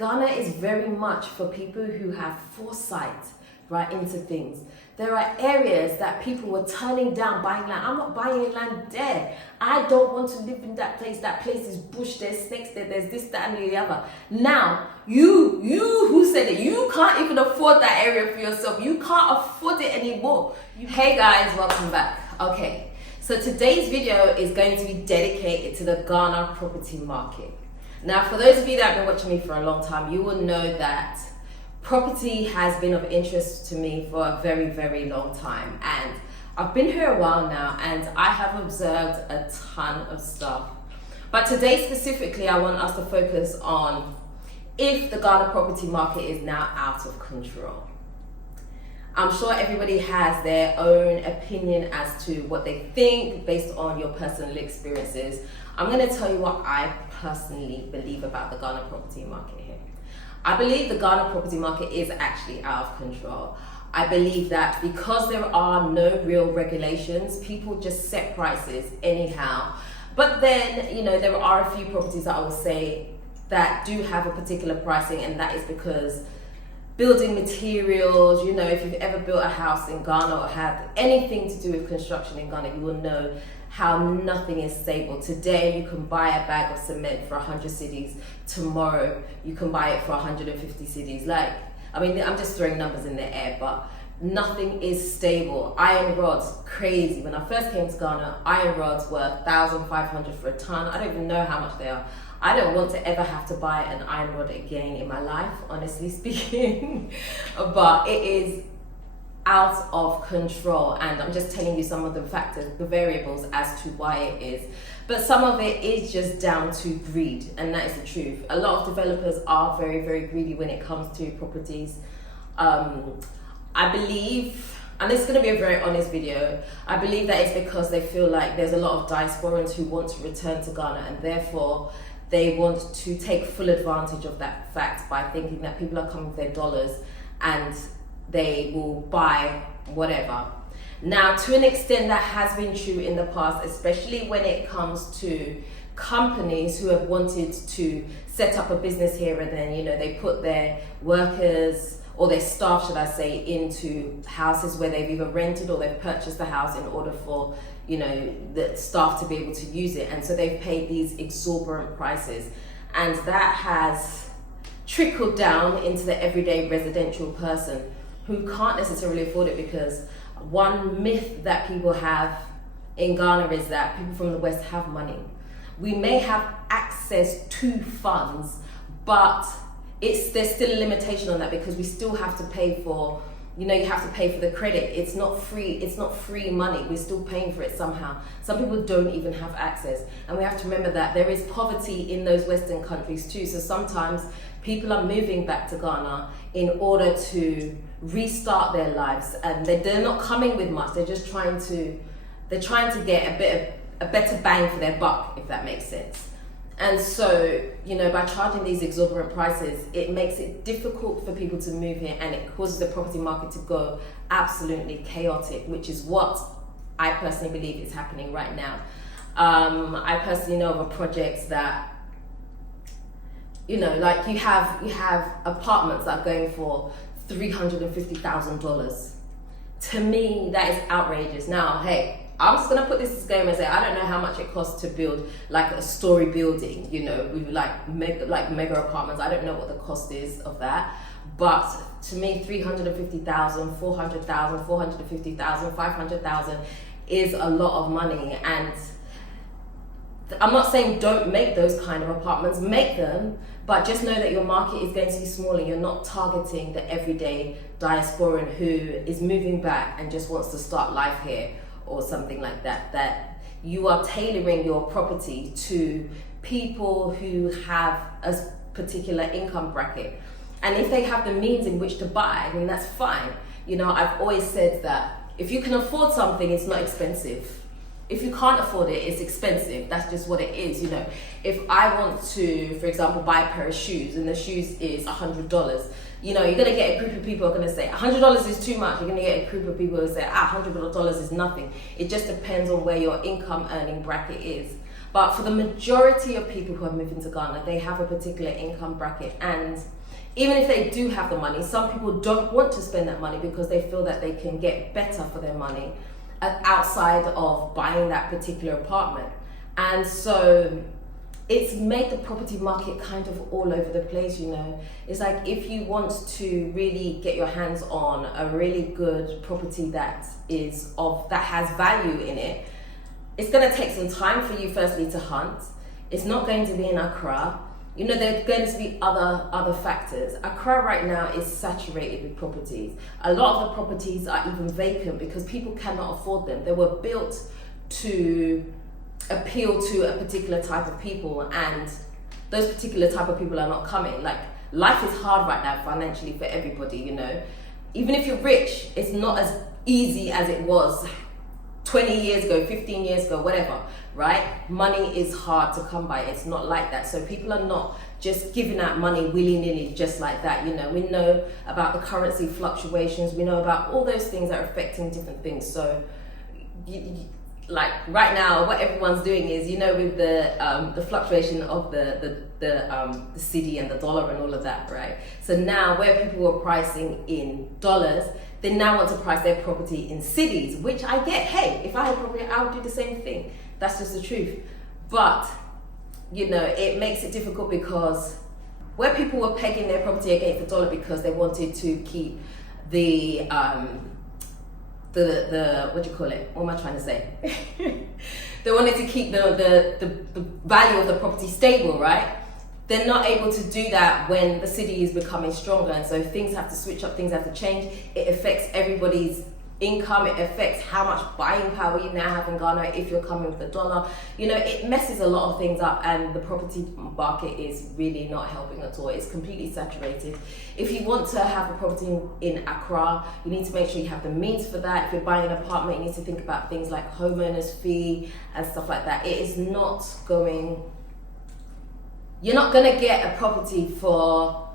Ghana is very much for people who have foresight, right, into things. There are areas that people were turning down buying land. I'm not buying land there. I don't want to live in that place. That place is bush, there's snakes there, there's this, that, and the other. Now, you who said it, you can't even afford that area for yourself. You can't afford it anymore. Hey guys, welcome back. Okay, so today's video is going to be dedicated to the Ghana property market. Now, for those of you that have been watching me for a long time, you will know that property has been of interest to me for a very, very long time. And I've been here a while now and I have observed a ton of stuff. But today specifically, I want us to focus on if the Ghana property market is now out of control. I'm sure everybody has their own opinion as to what they think based on your personal experiences. I'm going to tell you what I personally believe about the Ghana property market here. I believe the Ghana property market is actually out of control. I believe that because there are no real regulations, people just set prices anyhow. But then, you know, there are a few properties that I will say that do have a particular pricing, and that is because building materials, you know, if you've ever built a house in Ghana or had anything to do with construction in Ghana, you will know how nothing is stable. Today you can buy a bag of cement for 100 cedis. Tomorrow you can buy it for 150 cedis. Like, I mean, I'm just throwing numbers in the air, but nothing is stable. Iron rods, crazy. When I first came to Ghana, iron rods were 1,500 for a ton. I don't even know how much they are. I don't want to ever have to buy an iron rod again in my life, honestly speaking. But it is out of control, and I'm just telling you some of the factors, the variables as to why it is. But some of it is just down to greed, and that is the truth. A lot of developers are very, very greedy when it comes to properties. I believe, and this is going to be a very honest video, I believe that it's because they feel like there's a lot of diasporans who want to return to Ghana, and therefore they want to take full advantage of that fact by thinking that people are coming with their dollars and they will buy whatever. Now, to an extent, that has been true in the past, especially when it comes to companies who have wanted to set up a business here, and then, you know, they put their workers or their staff, should I say, into houses where they've either rented or they've purchased the house in order for, you know, the staff to be able to use it. And so they've paid these exorbitant prices, and that has trickled down into the everyday residential person who can't necessarily afford it, because one myth that people have in Ghana is that people from the West have money. We may have access to funds, but there's still a limitation on that, because we still have to pay for, you know, you have to pay for the credit. It's not free money. We're still paying for it somehow. Some people don't even have access. And we have to remember that there is poverty in those Western countries too. So sometimes people are moving back to Ghana in order to restart their lives, and they're not coming with much. They're just trying to get a better bang for their buck, if that makes sense. And so, you know, by charging these exorbitant prices, it makes it difficult for people to move here, and it causes the property market to go absolutely chaotic, which is what I personally believe is happening right now. I personally know of a project that, you know, like you have apartments that are going for $350,000. To me, that is outrageous. Now, hey, I'm just gonna put this disclaimer and say I don't know how much it costs to build like a story building, you know, with like mega apartments. I don't know what the cost is of that, but to me, 350,000, 400,000, 450,000, 500,000 is a lot of money. And I'm not saying don't make those kind of apartments, make them, but just know that your market is going to be smaller. You're not targeting the everyday diasporan who is moving back and just wants to start life here or something like that. That you are tailoring your property to people who have a particular income bracket. And if they have the means in which to buy, then that's fine. You know, I've always said that if you can afford something, it's not expensive. If you can't afford it, it's expensive. That's just what it is, you know. If I want to, for example, buy a pair of shoes and the shoes is $100, you know, you're gonna get a group of people who are gonna say $100 is too much. You're gonna get a group of people who say $100 is nothing. It just depends on where your income earning bracket is. But for the majority of people who are moving to Ghana, they have a particular income bracket, and even if they do have the money, some people don't want to spend that money because they feel that they can get better for their money outside of buying that particular apartment. And so it's made the property market kind of all over the place, you know. It's like if you want to really get your hands on a really good property that has value in it, it's going to take some time for you firstly to hunt. It's not going to be in Accra. You know, there are going to be other factors. Accra right now is saturated with properties. A lot of the properties are even vacant because people cannot afford them. They were built to appeal to a particular type of people, and those particular type of people are not coming. Like, life is hard right now financially for everybody, you know. Even if you're rich, it's not as easy as it was 20 years ago, 15 years ago, whatever, right? Money is hard to come by. It's not like that. So people are not just giving out money willy-nilly just like that, you know. We know about the currency fluctuations. We know about all those things that are affecting different things. So like right now, what everyone's doing is, you know, with the fluctuation of the cedi and the dollar and all of that, right? So now where people were pricing in dollars, they now want to price their property in cedis, which I get. Hey, if I had property, I would do the same thing. That's just the truth. But, you know, it makes it difficult because where people were pegging their property against the dollar because they wanted to keep the what do you call it? What am I trying to say? They wanted to keep the value of the property stable, right? They're not able to do that when the city is becoming stronger, and so things have to switch up, things have to change. It affects everybody's income, it affects how much buying power you now have in Ghana if you're coming with the dollar. You know, it messes a lot of things up, and the property market is really not helping at all. It's completely saturated. If you want to have a property in Accra, you need to make sure you have the means for that. If you're buying an apartment, you need to think about things like homeowners fee and stuff like that. It is not going... You're not going to get a property for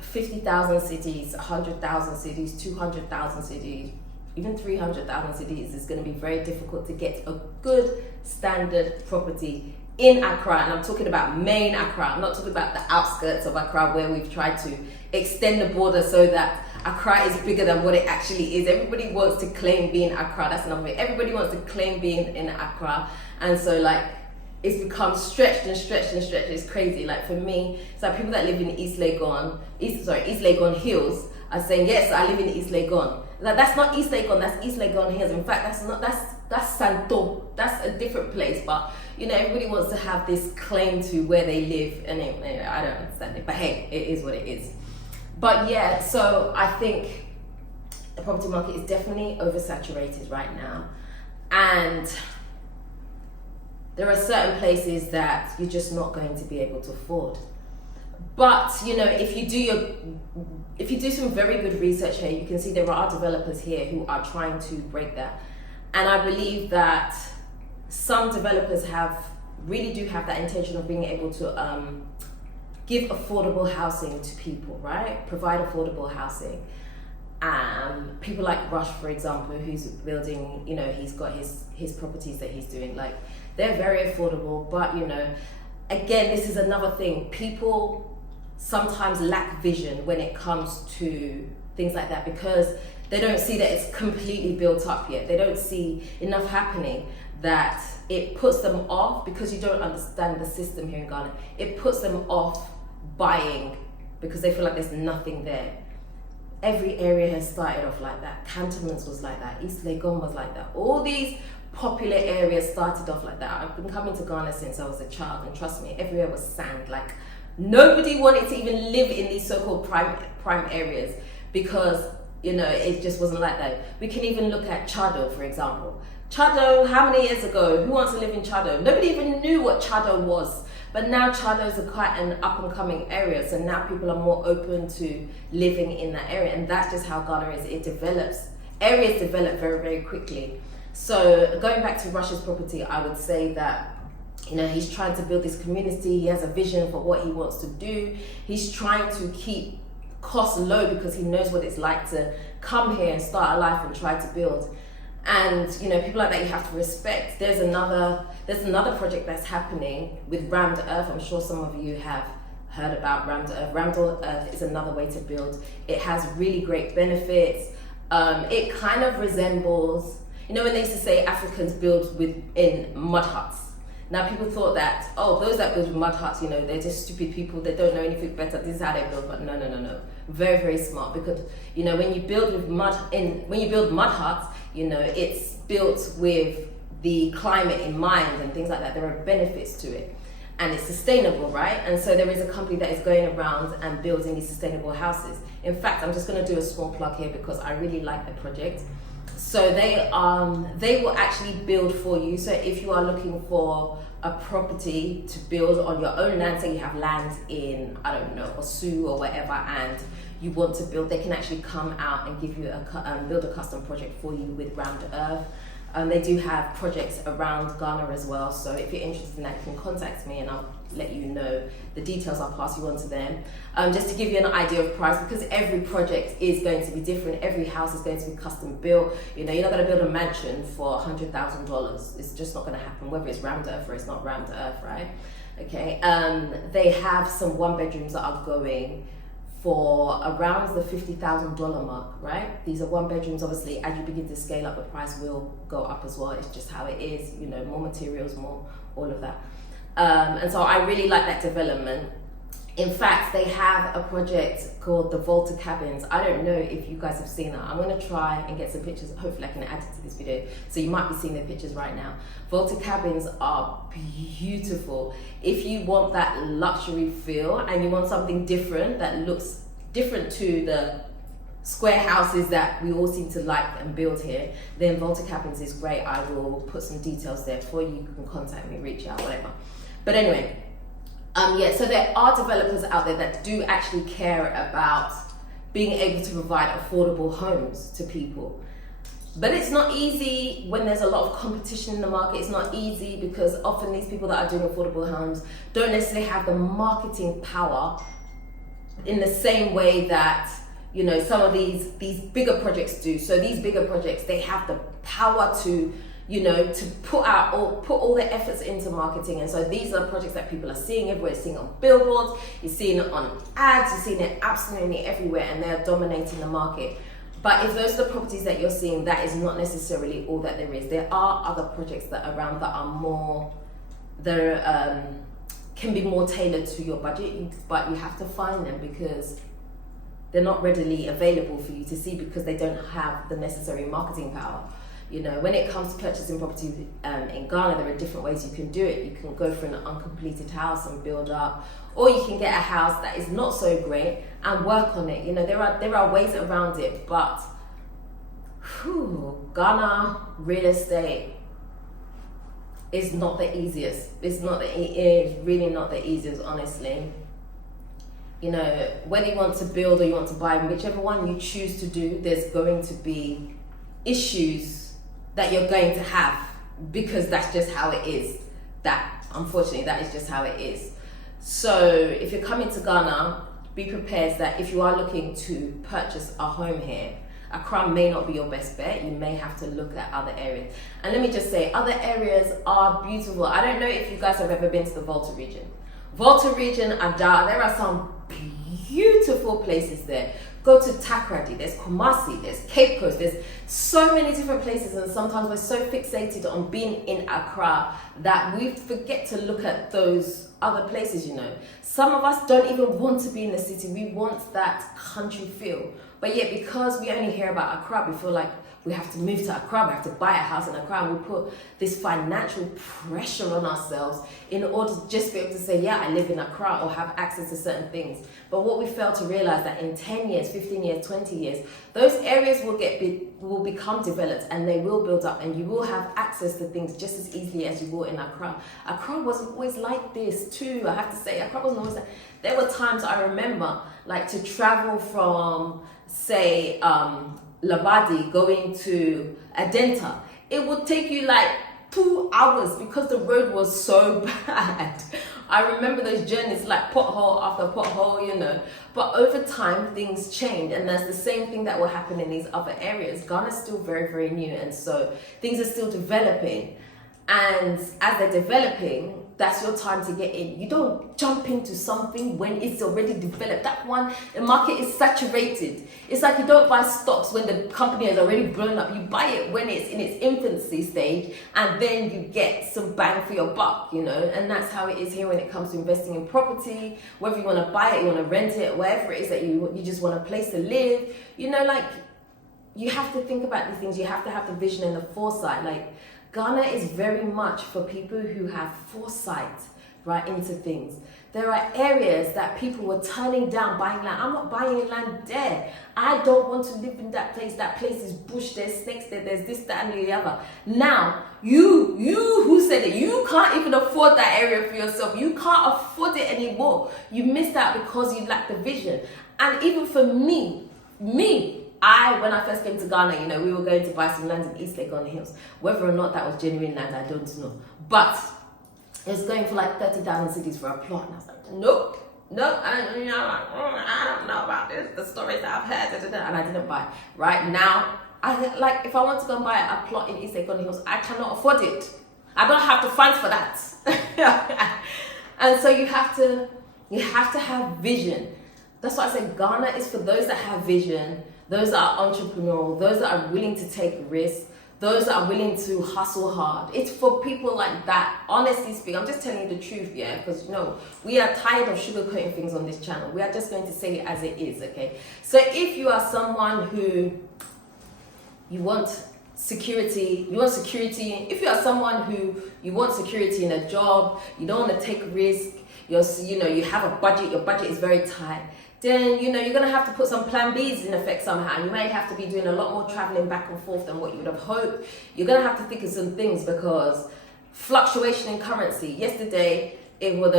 50,000 cedis, 100,000 cedis, 200,000 cedis, even 300,000 cedis. It's going to be very difficult to get a good standard property in Accra. And I'm talking about main Accra. I'm not talking about the outskirts of Accra where we've tried to extend the border so that Accra is bigger than what it actually is. Everybody wants to claim being Accra. That's another way. Everybody wants to claim being in Accra. And so, like, it's become stretched and stretched and stretched. It's crazy. Like, for me, it's like people that live in East Legon Hills are saying, yes, I live in East Legon. Like, that's not East Legon, that's East Legon Hills. In fact, that's Santo. That's a different place. But, you know, everybody wants to have this claim to where they live, and I don't understand it. But hey, it is what it is. But yeah, so I think the property market is definitely oversaturated right now. And there are certain places that you're just not going to be able to afford. But, you know, if you do some very good research here, you can see there are developers here who are trying to break that. And I believe that some developers really do have that intention of being able to give affordable housing to people, right? Provide affordable housing. People like Rush, for example, who's building, you know, he's got his properties that he's doing, like, they're very affordable. But, you know, again, this is another thing. People sometimes lack vision when it comes to things like that because they don't see that it's completely built up yet. They don't see enough happening that it puts them off because you don't understand the system here in Ghana. It puts them off buying because they feel like there's nothing there. Every area has started off like that. Cantonments was like that. East Legon was like that. All these popular areas started off like that. I've been coming to Ghana since I was a child, and trust me, everywhere was sand. Like, nobody wanted to even live in these so-called prime areas because, you know, it just wasn't like that. We can even look at Chado, for example. Chado, how many years ago? Who wants to live in Chado? Nobody even knew what Chado was. But now Chado is quite an up-and-coming area, so now people are more open to living in that area, and that's just how Ghana is. It develops. Areas develop very, very quickly. So going back to Rush's property, I would say that, you know, he's trying to build this community. He has a vision for what he wants to do. He's trying to keep costs low because he knows what it's like to come here and start a life and try to build. And people like that you have to respect. There's another project that's happening with Rammed Earth. I'm sure some of you have heard about Rammed Earth. Rammed Earth is another way to build. It has really great benefits. It kind of resembles, when they used to say Africans build in mud huts. Now people thought that, those that build mud huts, they're just stupid people, they don't know anything better, this is how they build. But no. Very, very smart, because when you build mud huts, it's built with the climate in mind and things like that. There are benefits to it. And it's sustainable, right? And so there is a company that is going around and building these sustainable houses. In fact, I'm just going to do a small plug here because I really like the project. So they will actually build for you. So if you are looking for a property to build on your own land, say you have land in, I don't know, Osu or whatever, and you want to build, they can actually come out and give you build a custom project for you with Rammed Earth. They do have projects around Ghana as well, so if you're interested in that, you can contact me and I'll let you know the details. I'll pass you on to them. Just to give you an idea of price, because every project is going to be different, every house is going to be custom built. You're not going to build a mansion for $100,000. It's just not going to happen, whether it's Rammed Earth or it's not Rammed Earth, right? Okay. They have some one bedrooms that are going for around the $50,000 mark, right? These are one bedrooms. Obviously, as you begin to scale up, the price will go up as well. It's just how it is, more materials, more all of that. And so I really like that development. In fact, they have a project called the Volta Cabins. I don't know if you guys have seen that. I'm going to try and get some pictures. Hopefully I can add it to this video. So you might be seeing the pictures right now. Volta Cabins are beautiful. If you want that luxury feel and you want something different that looks different to the square houses that we all seem to like and build here, then Volta Cabins is great. I will put some details there for you. You can contact me, reach out, whatever. But anyway, so there are developers out there that do actually care about being able to provide affordable homes to people. But it's not easy when there's a lot of competition in the market. It's not easy because often these people that are doing affordable homes don't necessarily have the marketing power in the same way that some of these bigger projects do. So these bigger projects, they have the power to to put all the efforts into marketing. And so these are projects that people are seeing everywhere. You're seeing it on billboards, you're seeing it on ads, you're seeing it absolutely everywhere, and they're dominating the market. But if those are the properties that you're seeing, that is not necessarily all that there is. There are other projects that are around that are more, can be more tailored to your budget, but you have to find them because they're not readily available for you to see because they don't have the necessary marketing power. When it comes to purchasing property in Ghana, there are different ways you can do it. You can go for an uncompleted house and build up, or you can get a house that is not so great and work on it. There are ways around it, but Ghana real estate is not the easiest. It is really not the easiest, honestly. Whether you want to build or you want to buy, whichever one you choose to do, there's going to be issues that you're going to have because that's just how it is. Unfortunately, that is just how it is. So if you're coming to Ghana, be prepared that if you are looking to purchase a home here, Accra may not be your best bet. You may have to look at other areas. And let me just say, other areas are beautiful. I don't know if you guys have ever been to the Volta region. Volta region, Ada, there are some beautiful places there. Go to Takoradi, there's Kumasi, there's Cape Coast, there's so many different places, and sometimes we're so fixated on being in Accra that we forget to look at those other places, Some of us don't even want to be in the city. We want that country feel. But yet, because we only hear about Accra, we feel like we have to move to Accra, we have to buy a house in Accra, and we put this financial pressure on ourselves in order to just be able to say, yeah, I live in Accra or have access to certain things. But what we fail to realize that in 10 years, 15 years, 20 years, those areas will become developed and they will build up, and you will have access to things just as easily as you will in Accra. Accra wasn't always like this too, I have to say. Accra wasn't always like, there were times I remember like to travel from, say, Labadi going to Adenta, it would take you like 2 hours because the road was so bad. I remember those journeys like pothole after pothole, you know. But over time, things change, and that's the same thing that will happen in these other areas. Ghana's still very, very new, and so things are still developing. And as they're developing, that's your time to get in. You don't jump into something when it's already developed. That one, the market is saturated. It's like you don't buy stocks when the company has already blown up. You buy it when it's in its infancy stage, and then you get some bang for your buck, you know. And that's how it is here when it comes to investing in property. Whether you want to buy it, you want to rent it, whatever it is that you just want a place to live, you know, like, you have to think about these things. You have to have the vision and the foresight. Like, Ghana is very much for people who have foresight, right, into things. There are areas that people were turning down buying land. I'm not buying land there. I don't want to live in that place. That place is bush, there's snakes there, there's this, that, and the other. Now, you who said it, you can't even afford that area for yourself. You can't afford it anymore. You missed out because you lack the vision. And even for me, when I first came to Ghana, you know, we were going to buy some land in East Lake on the Hills. Whether or not that was genuine land, I don't know. But it was going for like 30,000 cedis for a plot. And I was like, nope, I don't know about this, the stories that I've heard, and I didn't buy. Right now, if I want to go and buy a plot in East Lake on the Hills, I cannot afford it. I don't have the funds for that. And so you have to have vision. That's why I say Ghana is for those that have vision, those that are entrepreneurial, those that are willing to take risks, those that are willing to hustle hard. It's for people like that. Honestly speaking, I'm just telling you the truth, yeah? Because, you know, we are tired of sugarcoating things on this channel. We are just going to say it as it is, okay? So if you are someone who you want security, if you are someone who you want security in a job, you don't want to take risk, you have a budget, your budget is very tight, then, you know, you're going to have to put some plan Bs in effect somehow. You might have to be doing a lot more traveling back and forth than what you would have hoped. You're going to have to think of some things because fluctuation in currency. Yesterday, it was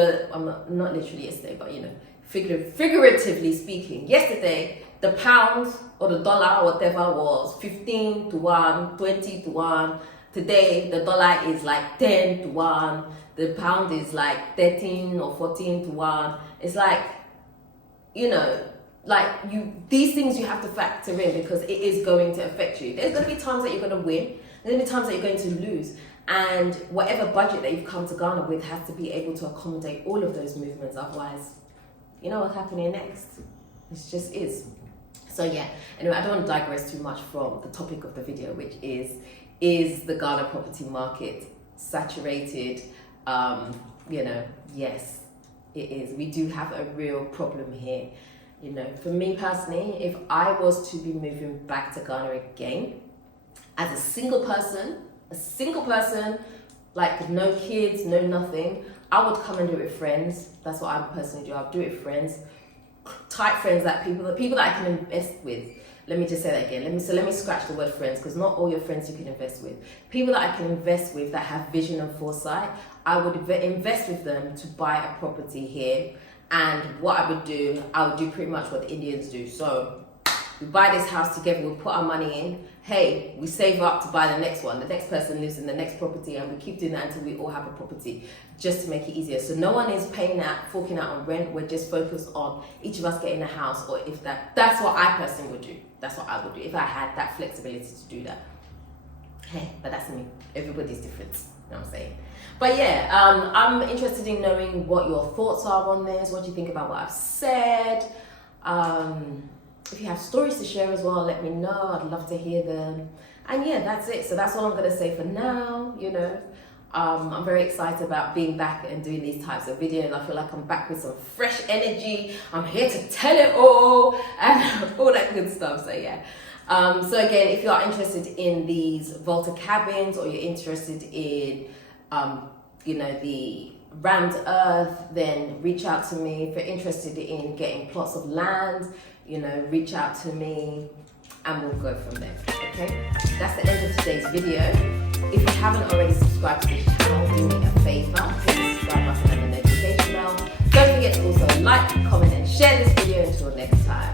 not literally yesterday, but, you know, figuratively speaking, yesterday, the pound or the dollar or whatever was 15 to 1, 20 to 1. Today, the dollar is like 10 to 1. The pound is like 13 or 14 to 1. It's like, you know, these things you have to factor in because it is going to affect you. There's going to be times that you're going to win. There's going to be times that you're going to lose. And whatever budget that you've come to Ghana with has to be able to accommodate all of those movements. Otherwise, you know what's happening next. It just is. So yeah, anyway, I don't want to digress too much from the topic of the video, which is the Ghana property market saturated? You know, yes. It is. We do have a real problem here. You know, for me personally, if I was to be moving back to Ghana again, as a single person, like no kids, no nothing, I would come and do it with friends. That's what I personally do. I'll do it with friends, tight friends, the people that I can invest with. Let me just say that again. Let me scratch the word friends, because not all your friends you can invest with. People that I can invest with that have vision and foresight, I would invest with them to buy a property here. And what I would do pretty much what the Indians do. So we buy this house together, we put our money in. Hey, we save up to buy the next one. The next person lives in the next property, and we keep doing that until we all have a property, just to make it easier. So no one is forking out on rent. We're just focused on each of us getting a house, or if that's what I personally would do. That's what I would do if I had that flexibility to do that. Hey, but that's me. Everybody's different. You know what I'm saying? But yeah, I'm interested in knowing what your thoughts are on this. What do you think about what I've said? If you have stories to share as well, let me know. I'd love to hear them. And yeah, that's it. So that's all I'm going to say for now, you know. I'm very excited about being back and doing these types of videos. I feel like I'm back with some fresh energy. I'm here to tell it all and all that good stuff. So yeah. So again, if you are interested in these Volta cabins, or you're interested in, you know, the rammed earth, then reach out to me. If you're interested in getting plots of land, you know, reach out to me and we'll go from there. Okay, that's the end of today's video. If you haven't already subscribed to this channel, do me a favor, hit the subscribe button and the notification bell. Don't forget to also like, comment and share this video. Until next time.